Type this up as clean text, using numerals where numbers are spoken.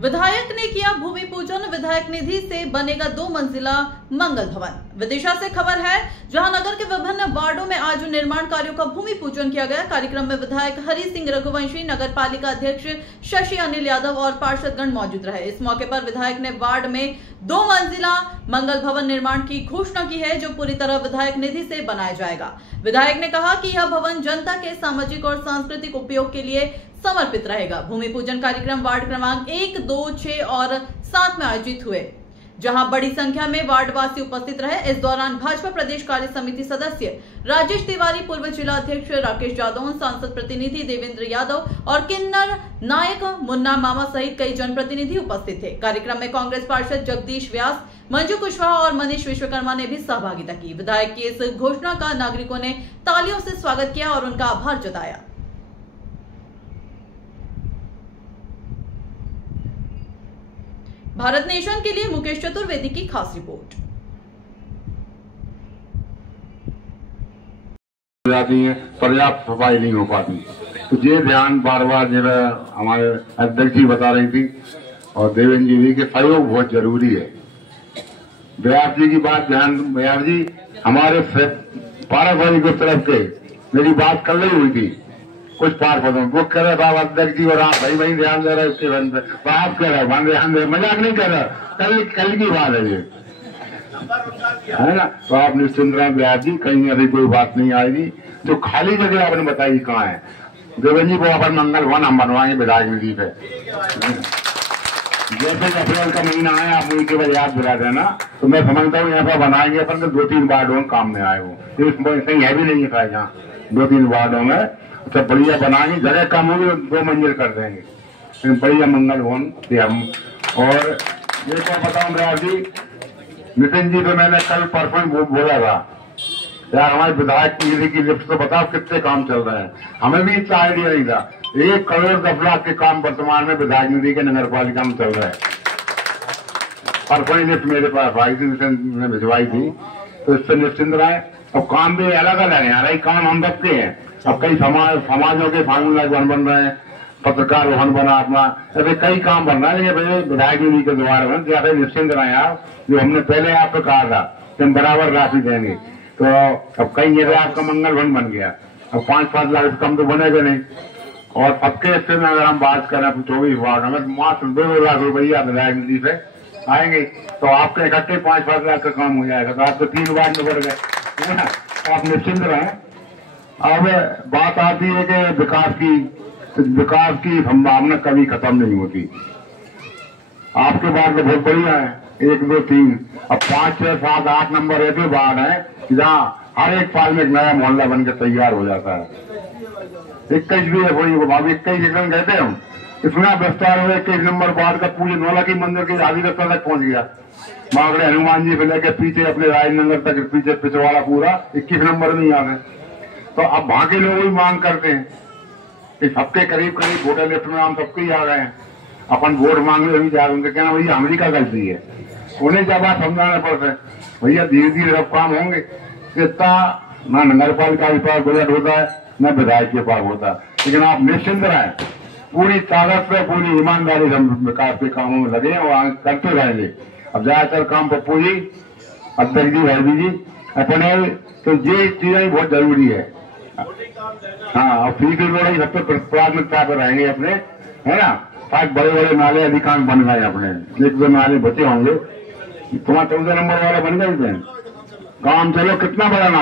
विधायक ने किया भूमि पूजन। विधायक निधि से बनेगा 2 मंजिला मंगल भवन। विदिशा से खबर है, जहां नगर के विभिन्न वार्डों में आज निर्माण कार्यों का भूमि पूजन किया गया। कार्यक्रम में विधायक हरि सिंह रघुवंशी, नगर पालिका अध्यक्ष शशि अनिल यादव और पार्षदगण मौजूद रहे। इस मौके पर विधायक ने वार्ड में 2 मंजिला मंगल भवन निर्माण की घोषणा की है, जो पूरी तरह विधायक निधि से बनाया जाएगा। विधायक ने कहा कि यह भवन जनता के सामाजिक और सांस्कृतिक उपयोग के लिए समर्पित रहेगा। भूमि पूजन कार्यक्रम वार्ड क्रमांक 1, 2, 6 और 7 में आयोजित हुए, जहां बड़ी संख्या में वार्डवासी उपस्थित रहे। इस दौरान भाजपा प्रदेश कार्य समिति सदस्य राजेश तिवारी, पूर्व जिला अध्यक्ष राकेश जादौन, सांसद प्रतिनिधि देवेंद्र यादव और किन्नर नायक मुन्ना मामा सहित कई जनप्रतिनिधि उपस्थित थे। कार्यक्रम में कांग्रेस पार्षद जगदीश व्यास, मंजू कुशवाहा और मनीष विश्वकर्मा ने भी सहभागिता की। विधायक की इस घोषणा का नागरिकों ने तालियों से स्वागत किया और उनका आभार जताया। भारत नेशन के लिए मुकेश चतुर्वेदी की खास रिपोर्ट। पर्याप्त सफाई नहीं हो पाती, तो ये ध्यान बार बार जो है हमारे अध्यक्ष जी बता रही थी और देवेंद्र जी के सहयोग बहुत जरूरी है। व्यास जी की बात ध्यान, व्यास जी हमारे पारावारी की तरफ के मेरी बात कल ही हुई थी, कुछ पार्षदों वो कह रहे साहब अध्यक्ष जी और आप भाई ध्यान दे रहे उसके बंद आप कह रहे वन ध्यान दे, मजाक नहीं कर रहा, कल की बात है ये, है ना। तो आप निश्चिंत रहें व्यास जी, कहीं ऐसी कोई बात नहीं आएगी। जो खाली जगह आपने बताई कहाँ है, देवेंद्र जी को अपन मंगल भवन हम बनवाएंगे विधायक निधि पे। जैसे अप्रैल का महीना है, आप मुझे केवल याद दिला देना, तो मैं समझता हूँ यहाँ पर बनाएंगे अपन, तो 2-3 वार्डों में काम में आए वो, कहीं है भी नहीं था यहाँ 2-3 वार्डों में, तो बढ़िया बनाएंगे, जगह कम होगी तो 2 मंजिल कर देंगे, लेकिन बढ़िया मंगल भवन थे हम। और ये क्या बताऊं व्यास जी, नितिन जी से मैंने कल परसों बोला था यार हमारे विधायक निधि की लिस्ट तो बताओ कितने काम चल रहे हैं। हमें भी इतना आइडिया नहीं था। 1 करोड़ 10 लाख के काम वर्तमान में विधायक निधि के नगर पालिका में चल रहा है। परसों लिस्ट मेरे पास आई थी, ने भिजवाई थी, तो इससे निश्चिंत रहे। अब काम भी अलग अलग है, हर काम हम रखते हैं। अब कई समाजों के फार्मूला भवन बन रहे हैं, पत्रकार भवन बना अपना, ऐसे कई काम बन रहा है, लेकिन विधायक निधि के द्वारा बन जैसे निश्चिंत रहे आप, जो हमने पहले आपको कहा था कि हम बराबर राशि देंगे। तो अब कई जगह आपका मंगल भवन बन गया, अब 5-5 लाख कम तो बनेगा नहीं। और सबके हिस्से में अगर हम बात करें 24 वार्ड में मात्र 2 लाख रुपया विधायक निधि से आएंगे, तो आपके इकट्ठे 5-5 लाख का काम हो जाएगा, तो आपको 3 वार्ड में बढ़ गए, है ना। तो आप निश्चिंत रहें। अब बात आती है कि विकास की संभावना कभी खत्म नहीं होती। आपके वार्ड तो बहुत बढ़िया है, 1, 2, 3, अब 5, 6, 7, 8 नंबर ऐसे वार्ड है जहाँ हर एक साल में एक नया मोहल्ला बनकर तैयार हो जाता है। 21 भी है, वही भाभी 21 एकदम कहते हैं हम, इतना विस्तार हुआ 21 नंबर वार्ड का पूरे नौलखी मंदिर की आधी रास्ता तक पहुंच गया। मांगड़े हनुमान जी से लेकर पीछे अपने राजनगर तक पीछे पिछवाड़ा पूरा 21 नंबर में ही आ गए। तो अब वहां के लोग भी मांग करते हैं कि सबके करीब वोटर लिस्ट में हम सबके ही आ गए हैं, अपन वोट मांगने भी जा रहे, उनका कहना भैया हमारी का गलती है, उन्हें जब बात समझाना पड़ता है भैया धीरे धीरे सब काम होंगे। इतना न नगर पालिका के पास बजट होता है, न विधायक के पास होता है, लेकिन आप निश्चिंत रहें, पूरी ताकत से पूरी ईमानदारी से हम विकास के कामों में लगे और आगे करते रहेंगे। अब ज्यादातर काम पप्पू जी, अध्यक्ष जी, भाई जी अपने, तो ये चीजें बहुत जरूरी है। हाँ, और फील्ड रोड सबसे प्राथमिकता पर रहेंगे अपने, है ना। शायद बड़े नाले अधिकांश बन गए अपने, 1-2 नाले बचे होंगे। तुम्हारा 14 नंबर वाला बन गए, काम चलो कितना बड़ा नाला